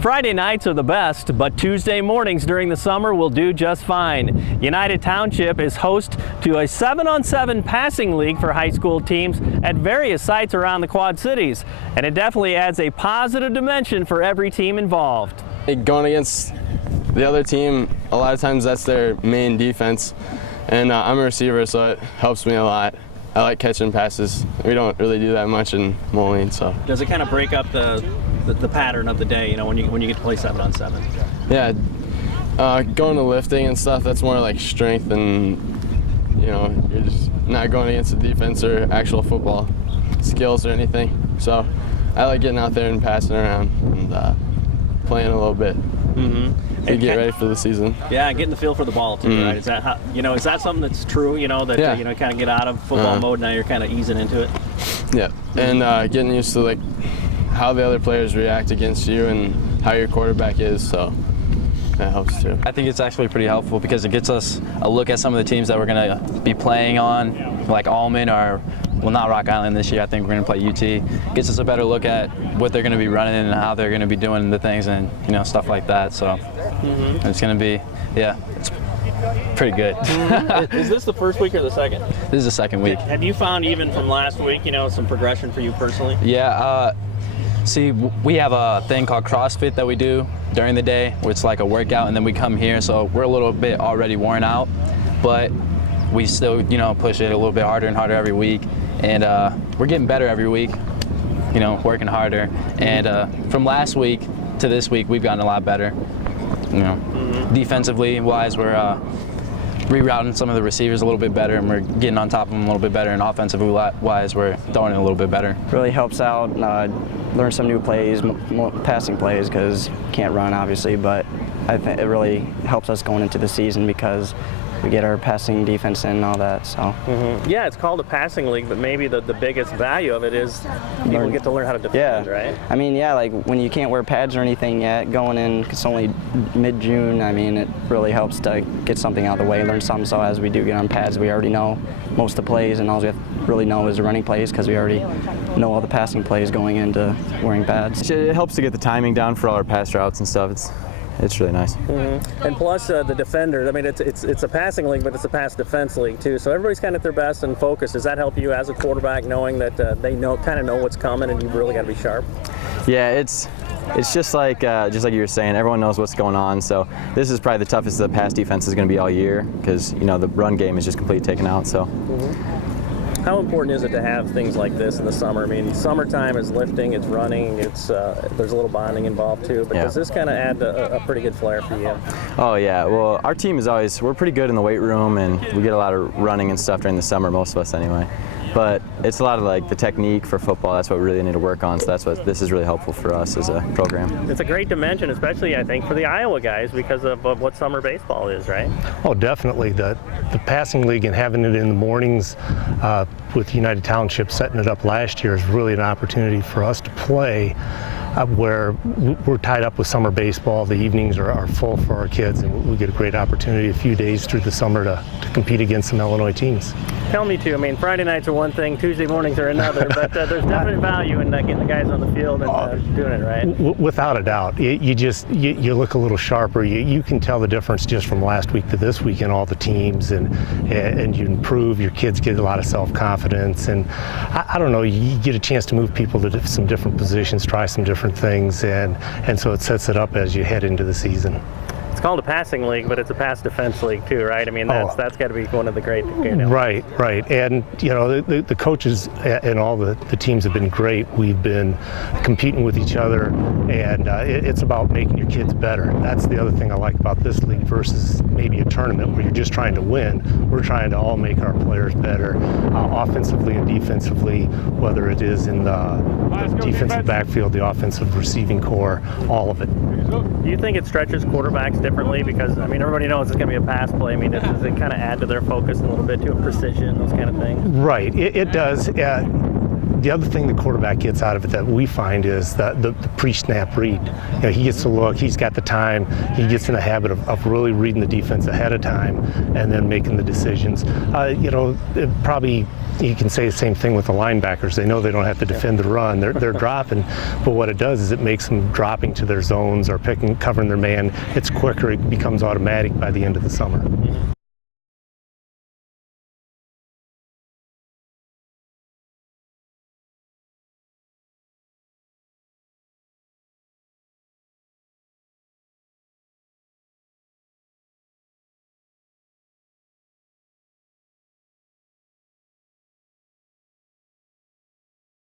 Friday nights are the best, but Tuesday mornings during the summer will do just fine. United Township is host to a 7-on-7 passing league for high school teams at various sites around the Quad Cities, and it definitely adds a positive dimension for every team involved. Going against the other team, a lot of times that's their main defense, and I'm a receiver, so it helps me a lot. I like catching passes. We don't really do that much in Moline, so. Does it kind of break up the pattern of the day, you know, when you get to play 7-on-7? Yeah, going to lifting and stuff, that's more like strength, and you know, you're just not going against the defense or actual football skills or anything. So I like getting out there and passing around and playing a little bit. To get ready for the season. Yeah, getting the feel for the ball too, right? Is that how, is that something that's true? You know that kind of get out of football mode, now you're kind of easing into it. Yeah, and getting used to like how the other players react against you and how your quarterback is. So that helps too. I think it's actually pretty helpful because it gets us a look at some of the teams that we're going to be playing on, like Allman or, well, not Rock Island this year. I think we're going to play UT. Gets us a better look at what they're going to be running and how they're going to be doing the things and stuff like that. So it's going to be, it's pretty good. Is this the first week or the second? This is the second week. Have you found even from last week, some progression for you personally? Yeah. See, we have a thing called CrossFit that we do during the day, where it's like a workout, and then we come here, so we're a little bit already worn out, but we still, push it a little bit harder and harder every week, and we're getting better every week, working harder. And from last week to this week, we've gotten a lot better. Defensively wise, we're rerouting some of the receivers a little bit better, and we're getting on top of them a little bit better. And offensively wise, we're throwing it a little bit better. Really helps out. Learn some new plays, passing plays, because can't run obviously, but I think it really helps us going into the season because we get our passing defense in and all that. So. Yeah, it's called a passing league, but maybe the biggest value of it is people get to learn how to defend, right? I mean, like when you can't wear pads or anything yet, going in, it's only mid-June, I mean, it really helps to get something out of the way, learn something, so as we do get on pads, we already know most of the plays, and all we have to really know is the running plays because we already know all the passing plays going into wearing pads. It helps to get the timing down for all our pass routes and stuff. It's really nice. And plus the defenders, I mean, it's a passing league, but it's a pass defense league too. So everybody's kind of at their best and focused. Does that help you as a quarterback, knowing that they kind of know what's coming and you've really got to be sharp? Yeah, it's just like you were saying, everyone knows what's going on. So this is probably the toughest the pass defense is going to be all year because the run game is just completely taken out. So. How important is it to have things like this in the summer? I mean, summertime is lifting, it's running, there's a little bonding involved too, but does this kind of add a pretty good flair for you? Oh yeah, well our team is we're pretty good in the weight room, and we get a lot of running and stuff during the summer, most of us anyway. But it's a lot of like the technique for football, that's what we really need to work on, so that's what this is really helpful for us as a program. It's a great dimension, especially I think for the Iowa guys because of what summer baseball is, right? Oh, definitely. The passing league and having it in the mornings with United Township setting it up last year is really an opportunity for us to play where we're tied up with summer baseball. The evenings are full for our kids, and we get a great opportunity a few days through the summer to compete against some Illinois teams. Tell me too, I mean, Friday nights are one thing, Tuesday mornings are another, but there's definite value in getting the guys on the field and doing it, right? Without a doubt. You look a little sharper. You can tell the difference just from last week to this week in all the teams, and you improve. Your kids get a lot of self-confidence, and I don't know, you get a chance to move people to some different positions, try some different things, and so it sets it up as you head into the season. It's called a passing league, but it's a pass defense league too, right? I mean, that's got to be one of the great. Right. And the coaches and all the teams have been great. We've been competing with each other, and it's about making your kids better. That's the other thing I like about this league versus maybe a tournament where you're just trying to win. We're trying to all make our players better, offensively and defensively, whether it is in the defensive backfield, the offensive receiving core, all of it. Do you think it stretches quarterbacks differently? Because, I mean, everybody knows it's going to be a pass play. I mean, does it kind of add to their focus a little bit, to a precision, those kind of things? Right. It does. the other thing the quarterback gets out of it that we find is the pre-snap read. You know, he gets to look, he's got the time, he gets in the habit of really reading the defense ahead of time and then making the decisions. You know, probably you can say the same thing with the linebackers. They know they don't have to defend the run. They're dropping, but what it does is it makes them dropping to their zones or covering their man. It's quicker. It becomes automatic by the end of the summer.